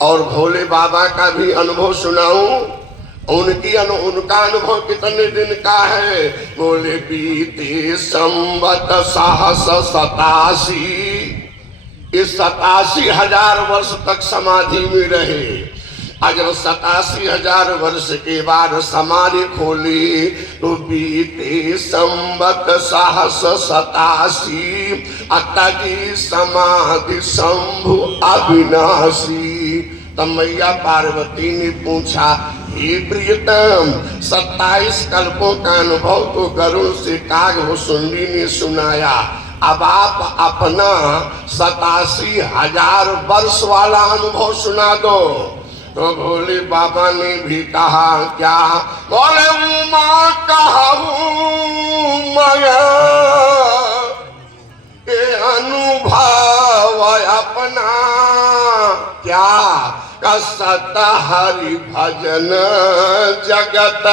और भोले बाबा का भी अनुभव सुनाऊं। उनका अनुभव कितने दिन का है? बोले बीते संवत सहस 87, इस 87,000 वर्ष तक समाधि में रहे। अगर 87,000 वर्ष के बाद समाधि खोली तो बीते संवत सहस 87, अतगी समाधि शंभु अविनाशी। तब मैया पार्वती ने पूछा, हे प्रियतम, 27 कल्पों का अनुभव तो गरुड़ से कागभूषुंडी ने सुनाया, अब आप अपना 87,000 वर्ष वाला अनुभव सुना दो। तो भोले बाबा ने भी कहा, क्या? बोले माँ कहूँ मैं ये अनुभव अपना, क्या? कसत हरि भजन जगत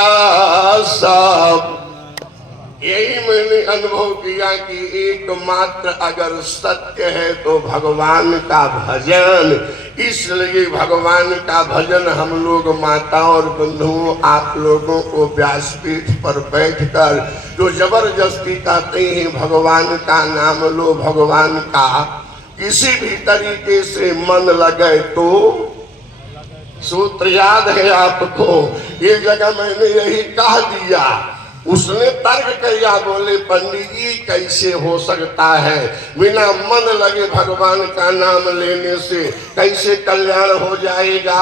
सब। यही मैंने अनुभव किया कि एकमात्र अगर सत्य है तो भगवान का भजन। इसलिए भगवान का भजन हम लोग माता और बंधुओं आप लोगों को व्यासपीठ पर बैठकर जो जबरदस्ती कहते हैं भगवान का नाम लो, भगवान का किसी भी तरीके से मन लगे तो सूत्र याद है आपको। ये जगह मैंने यही कह दिया, उसने तर्क किया, बोले पंडित जी कैसे हो सकता है बिना मन लगे भगवान का नाम लेने से कैसे कल्याण हो जाएगा?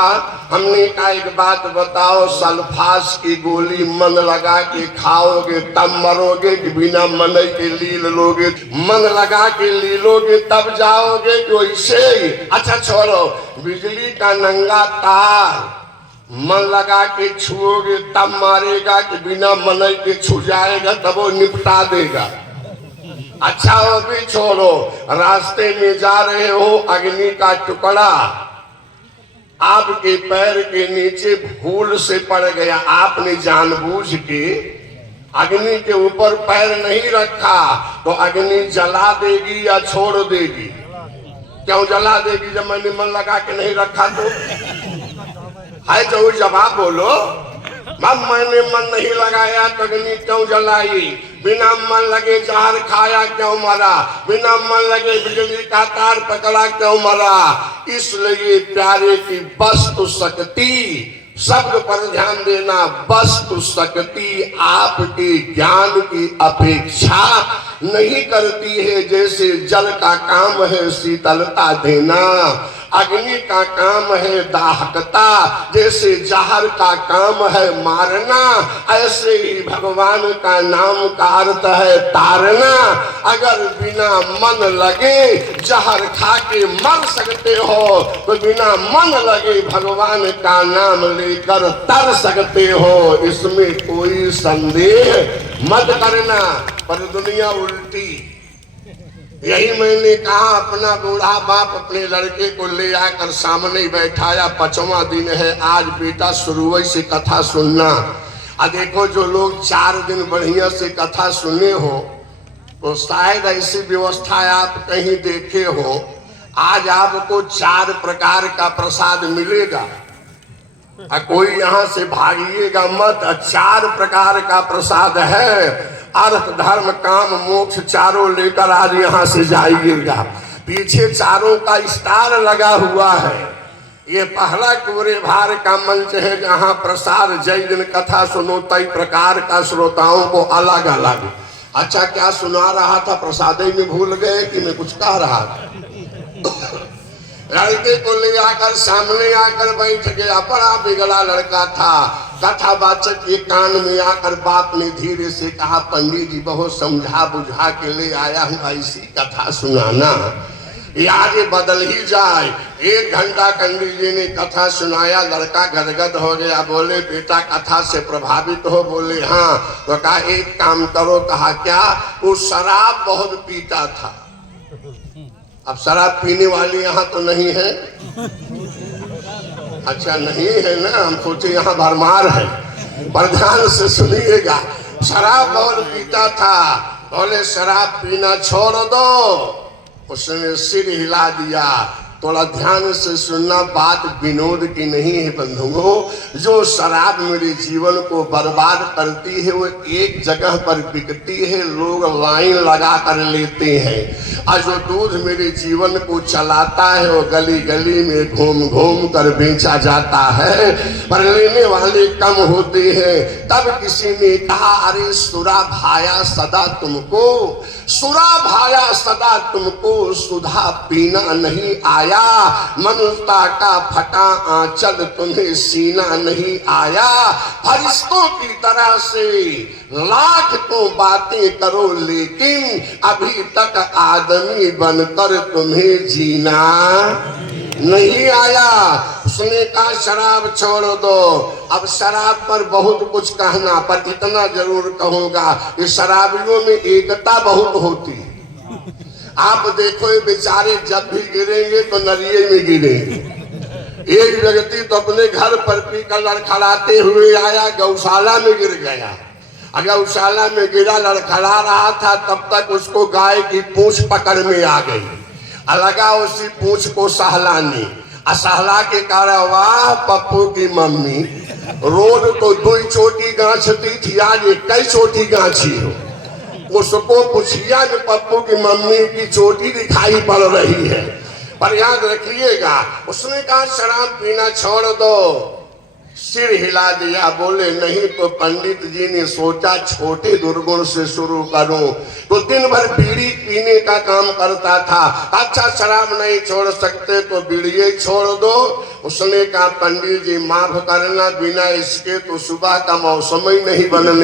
हमने कहा एक बात बताओ, सल्फास की गोली मन लगा के खाओगे तब मरोगे कि बिना मन के लील लोगे? मन लगा के लीलोगे तब जाओगे कि वैसे ही? अच्छा छोड़ो, बिजली का नंगा तार मन लगा के छुओगे तब मारेगा कि बिना मन के छू जाएगा तब वो निपटा देगा? अच्छा वो भी छोड़ो, रास्ते में जा रहे हो, अग्नि का टुकड़ा आपके पैर के नीचे भूल से पड़ गया, आपने जानबूझ के अग्नि के ऊपर पैर नहीं रखा तो अग्नि जला देगी या छोड़ देगी? क्यों जला देगी जब मैंने मन लगा के नहीं रखा तो? है जो जवाब बोलो। मैंने मन नहीं लगाया तो अग्नि क्यों जलाई? बिना मन लगे जहर खाया क्यों मरा? बिना मन लगे बिजली का तार पकड़ा क्यों मरा? इसलिए प्यारे की वस्तु शक्ति, शब्द पर ध्यान देना, वस्तु शक्ति आपके ज्ञान की अपेक्षा नहीं करती है। जैसे जल का काम है शीतलता देना, अग्नि का काम है दाहकता, जैसे जहर का काम है मारना, ऐसे ही भगवान का नाम का अर्थ है तारना। अगर बिना मन लगे जहर खा के मर सकते हो तो बिना मन लगे भगवान का नाम लेकर तर सकते हो, इसमें कोई संदेह मत करना। पर दुनिया उल्टी। यही मैंने कहा, अपना बूढ़ा बाप अपने लड़के को ले आकर सामने बैठाया, 5वां दिन है आज, बेटा शुरू से कथा सुनना। देखो जो लोग 4 दिन बढ़िया से कथा सुने हो तो शायद ऐसी व्यवस्था आप कहीं देखे हो। आज आपको 4 प्रकार का प्रसाद मिलेगा, कोई यहाँ से भागिएगा मत। 4 प्रकार का प्रसाद है, अर्थ धर्म काम मोक्ष चारों लेकर आज यहाँ से जाइएगा। पीछे चारों का स्टार लगा हुआ है। ये पहला कोरे भार का मंच है जहाँ प्रसाद जय दिन कथा सुनो तई प्रकार का श्रोताओं को अलग अलग। अच्छा क्या सुना रहा था? प्रसाद में भूल गए कि मैं कुछ कह रहा था? लड़के को ले आकर सामने आकर बैठ गया, बड़ा बिगड़ा लड़का था। कथावाचक के कान में आकर बाप ने धीरे से कहा, पंडित जी बहुत समझा बुझा के ले आया हूँ, ऐसी कथा सुनाना ये आगे बदल ही जाए। 1 घंटा पंडित जी ने कथा सुनाया, लड़का गदगद हो गया। बोले बेटा कथा से प्रभावित हो? बोले हाँ। तो कहा एक काम करो। कहा क्या? वो शराब बहुत पीता था। अब शराब पीने वाली यहाँ तो नहीं है? अच्छा नहीं है ना, हम सोचे यहाँ भरमार है। पर ध्यान से सुनिएगा, शराब बहुत पीता था। बोले शराब पीना छोड़ दो। उसने सिर हिला दिया, थोड़ा ध्यान से सुनना, बात विनोद की नहीं है बंधुओं। जो शराब मेरे जीवन को बर्बाद करती है वो एक जगह पर बिकती है, लोग लाइन लगा कर लेते हैं। और जो दूध मेरे जीवन को चलाता है वो गली गली में घूम घूम कर बेचा जाता है, पर लेने वाले कम होते हैं। तब किसी ने कहा, अरे सुरा भाया सदा तुमको, सुरा भाया सदा तुमको, सुधा पीना नहीं आया। मनुष्यता का फटा आंचल तुम्हें सीना नहीं आया। फरिश्तों की तरह से लाख तो बातें करो, लेकिन अभी तक आदमी बनकर तुम्हें जीना नहीं आया। उसने कहा शराब छोड़ दो। अब शराब पर बहुत कुछ कहना, पर इतना जरूर कहूंगा, इस शराबियों में एकता बहुत होती है। आप देखो ये बेचारे जब भी गिरेंगे तो नरिये में गिरेंगे। एक व्यक्ति तो अपने घर पर पीकर लड़खड़ाते हुए आया, गौशाला में गिर गया। गौशाला में गिरा, लड़खड़ा रहा था, तब तक उसको गाय की पूंछ पकड़ में आ गई। लगा उसी पूंछ को सहलाने, असहला के कारण, वाह पप्पू की मम्मी, रोज तो 2 चोटी गांछती थी, आज 21 चोटी गांछी हो। उसको पूछिया कि पप्पू की मम्मी की चोटी दिखाई पड़ रही है। पर याद रखिएगा, उसने कहा शराब पीना छोड़ दो। सिर हिला दिया, बोले नहीं तो पंडित जी ने सोचा छोटे दुर्गुण से शुरू करूं। तो दिन भर बीड़ी पीने का काम करता था। अच्छा शराब नहीं छोड़ सकते तो बीड़ी छोड़ दो। उसने कहा पंडित जी माफ करना, बिना इसके तो सुबह का मौसम ही नहीं बनने